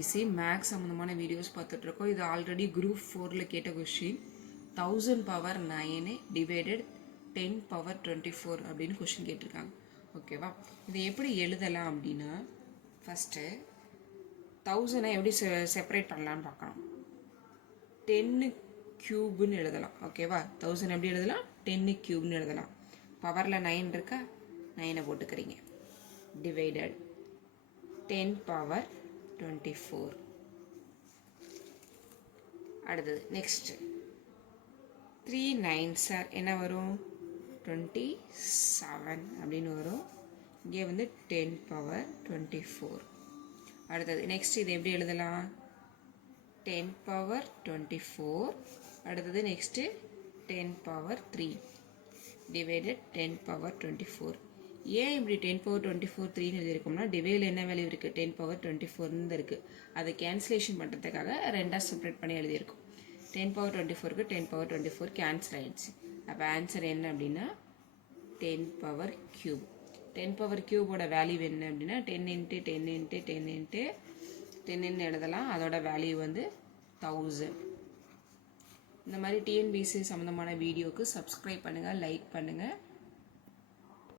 Easy maths சம்மந்தமான videos பார்த்துட்ருக்கோம். இது ஆல்ரெடி குரூப் 4ல் கேட்ட கொஷின். 1000 பவர் 9 டிவைடட் 10 பவர் 24 அப்படின்னு கொஷின் கேட்டிருக்காங்க. ஓகேவா, இதை எப்படி எழுதலாம் அப்படின்னா, ஃபஸ்ட்டு 1000 எப்படி செப்பரேட் பண்ணலான்னு பார்க்கலாம். 10 கியூப்னு எழுதலாம். ஓகேவா, 1000 எப்படி எழுதலாம்? 10 கியூப்னு எழுதலாம். பவரில் 9 இருக்கா, 9 போட்டுக்கிறீங்க. Divided 10 power 24. அடுத்தது நெக்ஸ்ட் 3 9s என்ன வரும்? 27 அப்படின்னு வரும். இங்கே வந்து 10 பவர் 24. அடுத்தது நெக்ஸ்ட் இது எப்படி எழுதலாம்? 10 பவர் 24. அடுத்தது நெக்ஸ்ட்டு 10 பவர் 3 டிவைடட் 10 பவர் 24. ஏன் இப்படி 10 பவர் 24 3ன்னு எழுதியிருக்கோம்னா, டிவைடில் என்ன வேல்யூ இருக்குது? 10 பவர் 24 இருக்குது. அதை கேன்சலேஷன் பண்ணுறதுக்காக ரெண்டாக செப்பரேட் பண்ணி எழுதியிருக்கோம். 10 பவர் 24க்கு 10 பவர் 24 கேன்சல் ஆகிடுச்சு. அப்போ ஆன்சர் என்ன அப்படின்னா 10 பவர் கியூப். 10 பவர் கியூபோட வேல்யூ என்ன அப்படின்னா 10 இன்ட்டு 10 இன்ட்டு 10 இன்ட்டு 10ன்னு எழுதலாம். அதோட வேல்யூ வந்து 1000. இந்த மாதிரி டிஎன்பிஎஸ்சி சம்மந்தமான வீடியோவுக்கு சப்ஸ்கிரைப் பண்ணுங்கள், லைக் பண்ணுங்கள்.